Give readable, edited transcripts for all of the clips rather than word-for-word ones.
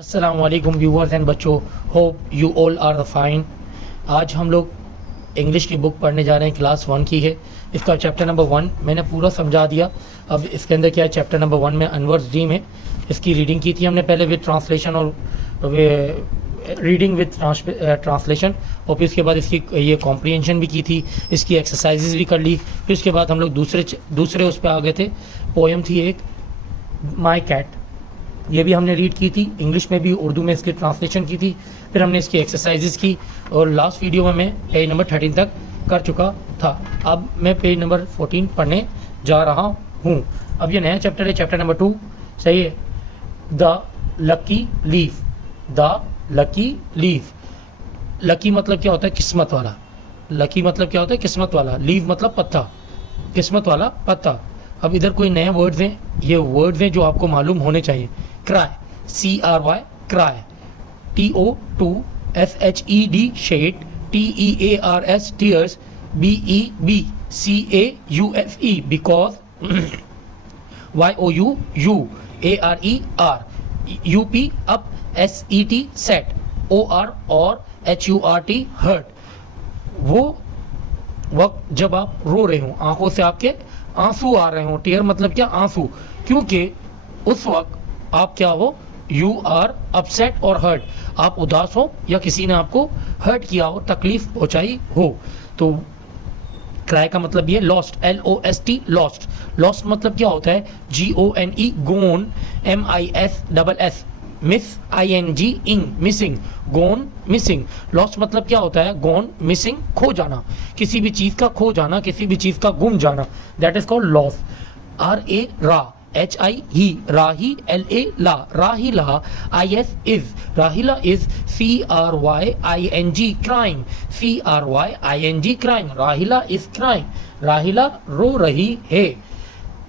अस्सलामुअलैकुम viewers and बच्चों, hope you all are fine. आज हम लोग इंग्लिश की बुक पढ़ने जा रहे हैं, क्लास 1 की है। इसका चैप्टर नंबर 1 मैंने पूरा समझा दिया। अब इसके अंदर क्या है, चैप्टर नंबर 1 में अनवर्स ड्रीम है। इसकी रीडिंग की थी हमने पहले विद ट्रांसलेशन और रीडिंग विद ट्रांसलेशन, और फिर उसके बाद इसकी ये कॉम्प्रीहेंशन भी की थी, इसकी एक्सरसाइजेज भी कर ली। फिर उसके बाद हम लोग दूसरे उस पर आ गए थे। पोएम थी एक, माई कैट, ये भी हमने रीड की थी, इंग्लिश में भी उर्दू में इसकी ट्रांसलेशन की थी। फिर हमने इसकी एक्सरसाइजेस की और लास्ट वीडियो में मैं पेज नंबर 13 तक कर चुका था। अब मैं पेज नंबर 14 पढ़ने जा रहा हूँ। अब ये नया चैप्टर है, चैप्टर नंबर 2, सही है। The lucky leaf, the lucky leaf. Lucky मतलब क्या होता है? किस्मत वाला। लकी मतलब क्या होता है? किस्मत वाला। लीफ मतलब पत्ता, किस्मत वाला पत्ता। अब इधर कोई नए वर्ड्स हैं, ये वर्ड्स हैं जो आपको मालूम होने चाहिए। Cry, CRY, cry. TO2SHED, shed. TEARS, tears. BEBCAUFE, because. YOU, ARER। UP, up. SET, set. OR, or. HURT, hurt. वो वक्त जब आप रो रहे हो, आंखों से आपके आंसू आ रहे हो। टीयर मतलब क्या? आंसू। क्योंकि उस वक्त आप क्या हो? यू आर अपसेट और हर्ट। आप उदास हो या किसी ने आपको हर्ट किया हो, तकलीफ पहुंचाई हो। तो क्राई का मतलब ये लॉस्ट, LOST, लॉस्ट। लॉस्ट मतलब क्या होता है? GONE, गोन। MISSS, miss. ING, इंग, मिसिंग। गोन, मिसिंग। लॉस्ट मतलब क्या होता है? गोन, मिसिंग, खो जाना, किसी भी चीज का खो जाना, किसी भी चीज का गुम जाना, that is called loss. RA, रा। HI, ही, राही। LA, ला, राहिला। IS, इज, राहिला is. CRYING, crime. CRYING, crime. राहिला इज क्राइम, राहिला रो रही है।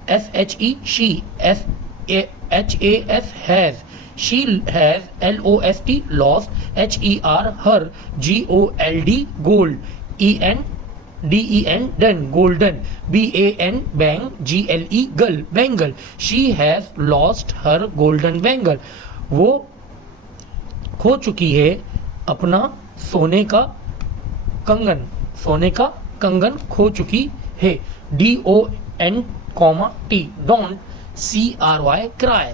SHE, she. HAS, has. She has, LOST, lost. HER, her. GOLD, gold. DEN, done, golden. BAN, bang. GLE, girl, bangle. She has lost her golden bangle. वो खो चुकी है अपना सोने का कंगन, सोने का कंगन खो चुकी है। DON, T, don't. CRY, cry,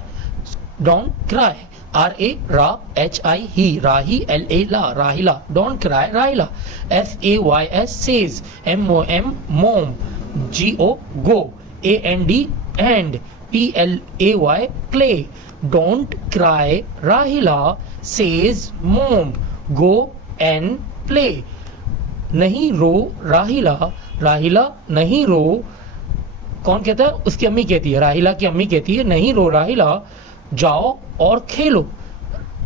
don't cry. RA, रा। HI, ही, राही। LA, ला, राहिला। don't cry, राहिला। SAYS, says। MOM, mom। GO, go। AND, and। PLAY, play। don't cry, राहिला says mom, go and play। नहीं रो राहिला, राहिला नहीं रो। कौन कहता है? उसकी अम्मी कहती है, राहिला की अम्मी कहती है, नहीं रो राहिला, जाओ और खेलो।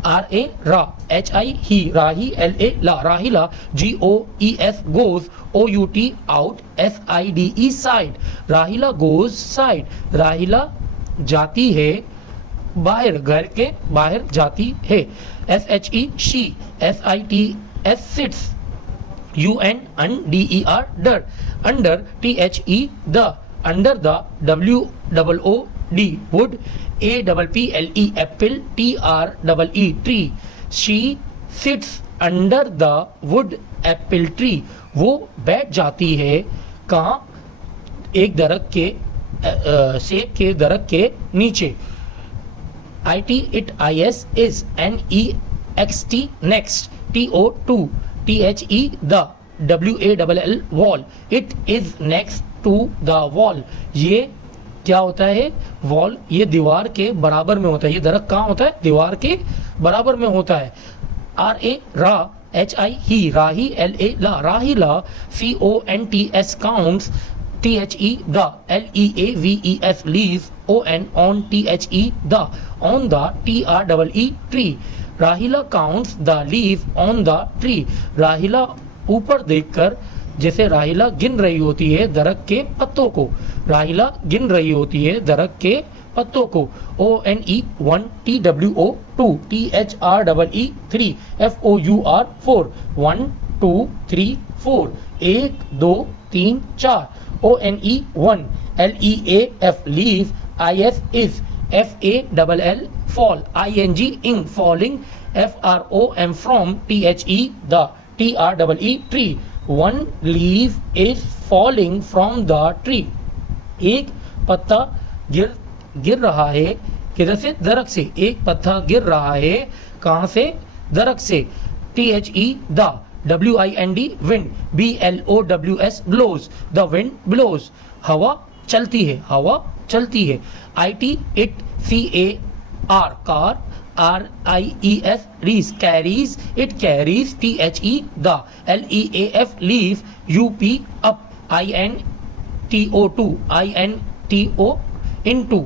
RA, रा। HI, ही, राही। LA, ला, राहिला। GOES, goes. OUT, out. SIDE, side, राहिला गोज साइड, राहिला जाती है बाहर, घर के बाहर जाती है। SHE, she. SITS, sits. UN, UNDER, डर। Under. THE, the, under the. WOOD, wood. APPLE, apple. TREE, tree. She sits under the wood apple tree, वो बैठ जाती है कहाँ? एक दरख्त के, सेब के दरख्त के नीचे। IT, it, IS, is। NEXT, next। TO2, THE, the। WALL, wall। It is next to the wall, ये क्या होता है? वॉल, ये दीवार के बराबर में होता है। ये दरख्त कहाँ होता है? दीवार के बराबर में होता है। RA, रा। HI, ही, राही। LA, ला, Rahila. CONTS, counts. THE, the. LEAVES, leave. ON, on। THE, the, on the। TREE, tree. Rahila counts the leave on the tree. Rahila ऊपर देखकर, जैसे राहिला गिन रही होती है दरख्त के पत्तों को, राहिला गिन रही होती है दरख्त के पत्तों को। ONE, 1। TWO, 2। THREE, 3। FOUR, 4। 1 2 3 4, 1 2 3 4। ONE, 1। LEAF, leaf। IS, is। FALL fall, ING ing falling, FROM from, THE the, TREE tree, one leaf is falling from the tree, एक पत्ता गिर रहा है, किधर से? दरख्त से, एक पत्ता गिर रहा है, कहां से? दरख्त से, THE the, WIND wind, BLOWS blows, the wind blows, हवा चलती है, हवा चलती है, IT it, CAR car, RIES rees, carries, it carries, THE the, LEAF leaf, UP up, INTO2 into,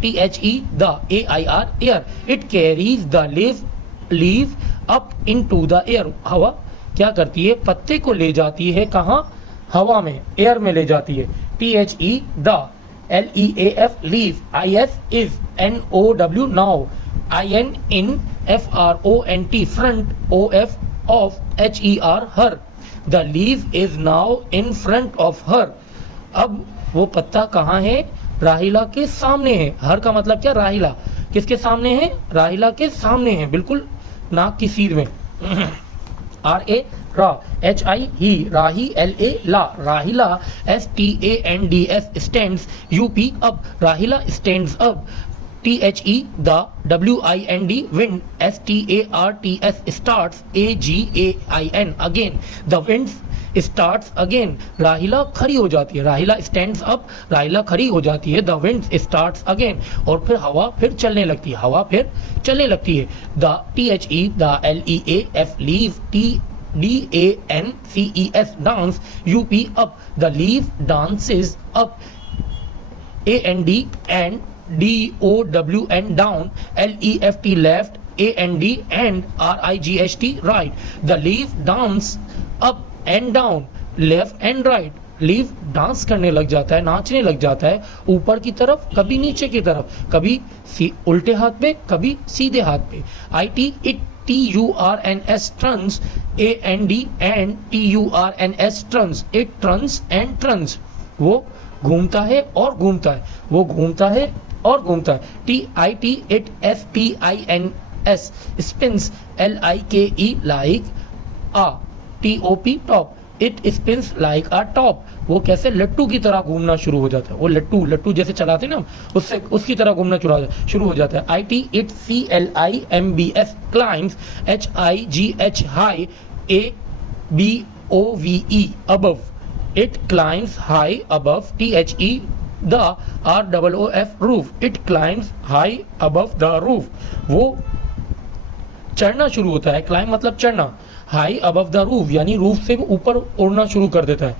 THE the, AIR air, it carries the leaf up into the air, हवा क्या करती है? पत्ते को ले जाती है, कहां? हवा में, एयर में ले जाती है, THE the, LEAF leaf, IS is, NOW now, IN in, FRONT front, OF of, HER her, the leaf is now in front of her, अब वो पत्ता कहाँ है? राहिला के सामने है। हर का मतलब क्या? राहिला किसके सामने है? राहिला के सामने है, बिल्कुल नाक की सीध में। RA रा, HI ही, राही, LA ला, राहिला, STANDS stands, UP up, राहिला stands up, THE the, WIND wind, STARTS starts, AGAIN again, the wind starts again, राहिला खड़ी हो जाती है, राहिला stands up, राहिला खड़ी हो जाती है, the wind starts again, और फिर हवा फिर चलने लगती है, हवा फिर चलने लगती है, the THE the, LEAF leaf, DANCES dance, UP up, the leaf dances up, AND and DOWN down, LEFT left, AND and RIGHT right, the leaf dance up and down, left and right, leaf dance करने लग जाता है, नाचने लग जाता है, ऊपर की तरफ, कभी नीचे की तरफ, कभी उल्टे हाथ पे, कभी सीधे हाथ पे। IT it, TURNS turns, AND and TURNS turns, it turns and turns, वो घूमता है और घूमता है, वो घूमता है और घूमता है। TIT it, SPINS spins, LIKE like a, TOP top, it spins like a top, वो कैसे? लट्टू की तरह घूमना शुरू हो जाता है, वो लट्टू जैसे चलाते हैं ना, उससे उसकी तरह घूमना शुरू हो जाता है। IT it, CLIMBS climbs, HIGH high, ABOVE above, it climbs high above, THE the, ROOF roof, it climbs high above the roof, वो चढ़ना शुरू होता है, क्लाइंब मतलब चढ़ना, हाई अबव द रूफ यानी रूफ से ऊपर उड़ना शुरू कर देता है।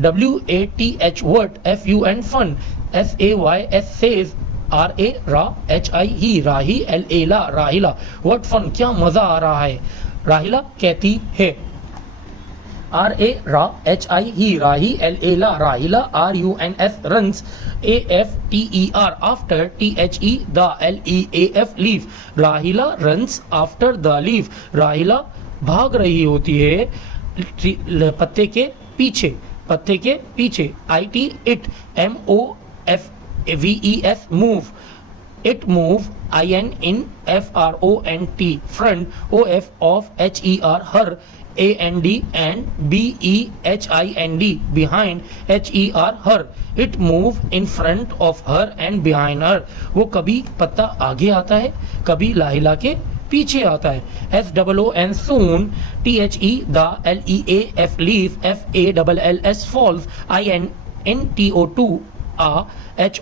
WATH what, FUN fun, SAYS says, RA रा, HI ही, राही, LA ला, राहिला, what fun क्या मजा आ रहा है, राहिला कहती है। RA रा, HI ही, राही, LA ला, राहिला, RUNS runs, AFTER after, THE the, LEAF leaf, राहिला runs after the leaf, राहिला भाग रही होती है पत्ते के पीछे, पत्ते के पीछे। IT it, MOVES move, it move, IN in, FRONT front, OF of, HER her, AND and BEHIND behind, HER her, it move in front of her and behind her, वो कभी पत्ता आगे आता है, कभी लाहिला के पीछे आता है। SOON soon, THE the, LEAF leaf, FALLS falls, INTO2 a,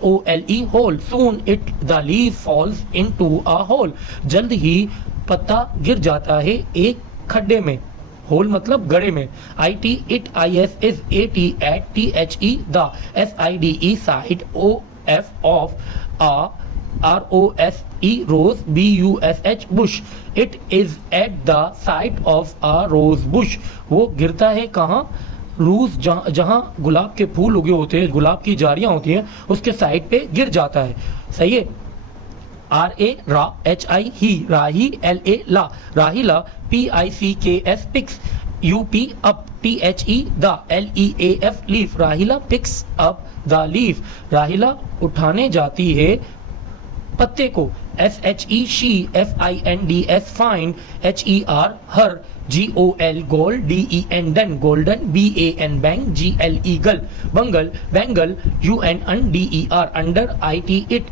HOLE hole, soon it the leaf falls into a hole, जल्द ही पत्ता गिर जाता है एक खड्डे में, होल मतलब गड्ढे में। IT it, IS is, AT at, THE the, SIDE side, OF of, a, ROSE rose, BUSH bush, it is at the side of a rose bush, वो गिरता है कहाँ? रूस जहाँ गुलाब के फूल उगे होते हैं, गुलाब की जारियां होती हैं, उसके साइड पे गिर जाता है। सही है। RA रा, HI ही, राही, LA ला, राहिला, PICKS picks, UP up, THE the, LEAF leaf, राहिला picks up the leaf, राहिला उठाने जाती है पत्ते को, SHE she, FINDS find, HER her, GOL gold, DEN den golden, BAN bang, GLE girl, bungle bangle, UNDER under, IT it,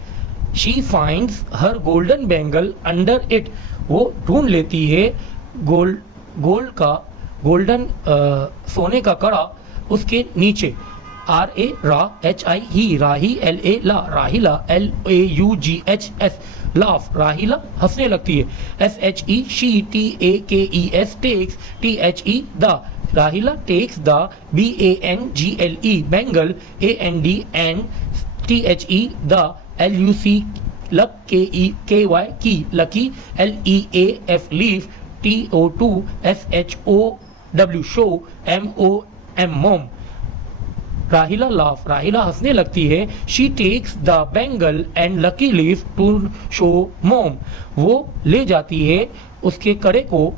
she finds her golden bangle under it, वो ढूंढ लेती है गोल्ड का गोल्डन सोने का कड़ा उसके नीचे। RA रा, HI ही, राही, LA ला, राहिला, LAUGHS लाफ, राहिला हंसने लगती है। SHE she, TAKES takes, THE the, राहिला takes the, BANGLE bangle, AND and, THE the, LUC luck, KY की, lucky, LEAF leaf, TO2 SHOW show, MOM mom, Rahila laugh, Rahila हंसने लगती है। She takes the bangle and lucky leaf to show mom, वो ले जाती है उसके कड़े को,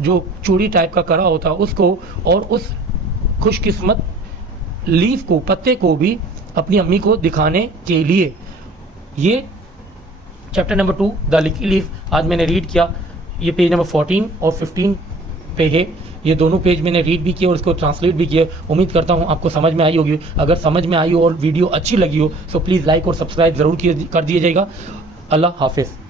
जो चूड़ी टाइप का कड़ा होता है उसको, और उस खुशकिस्मत लीफ को, पत्ते को भी अपनी अम्मी को दिखाने के लिए। ये chapter number 2 the lucky leaf आज मैंने रीड किया। ये पेज नंबर 14 और 15 पे है। ये दोनों पेज मैंने रीड भी किए और इसको ट्रांसलेट भी किया। उम्मीद करता हूँ आपको समझ में आई होगी। अगर समझ में आई हो और वीडियो अच्छी लगी हो तो प्लीज़ लाइक और सब्सक्राइब ज़रूर कर दीजिएगा। अल्लाह हाफिज़।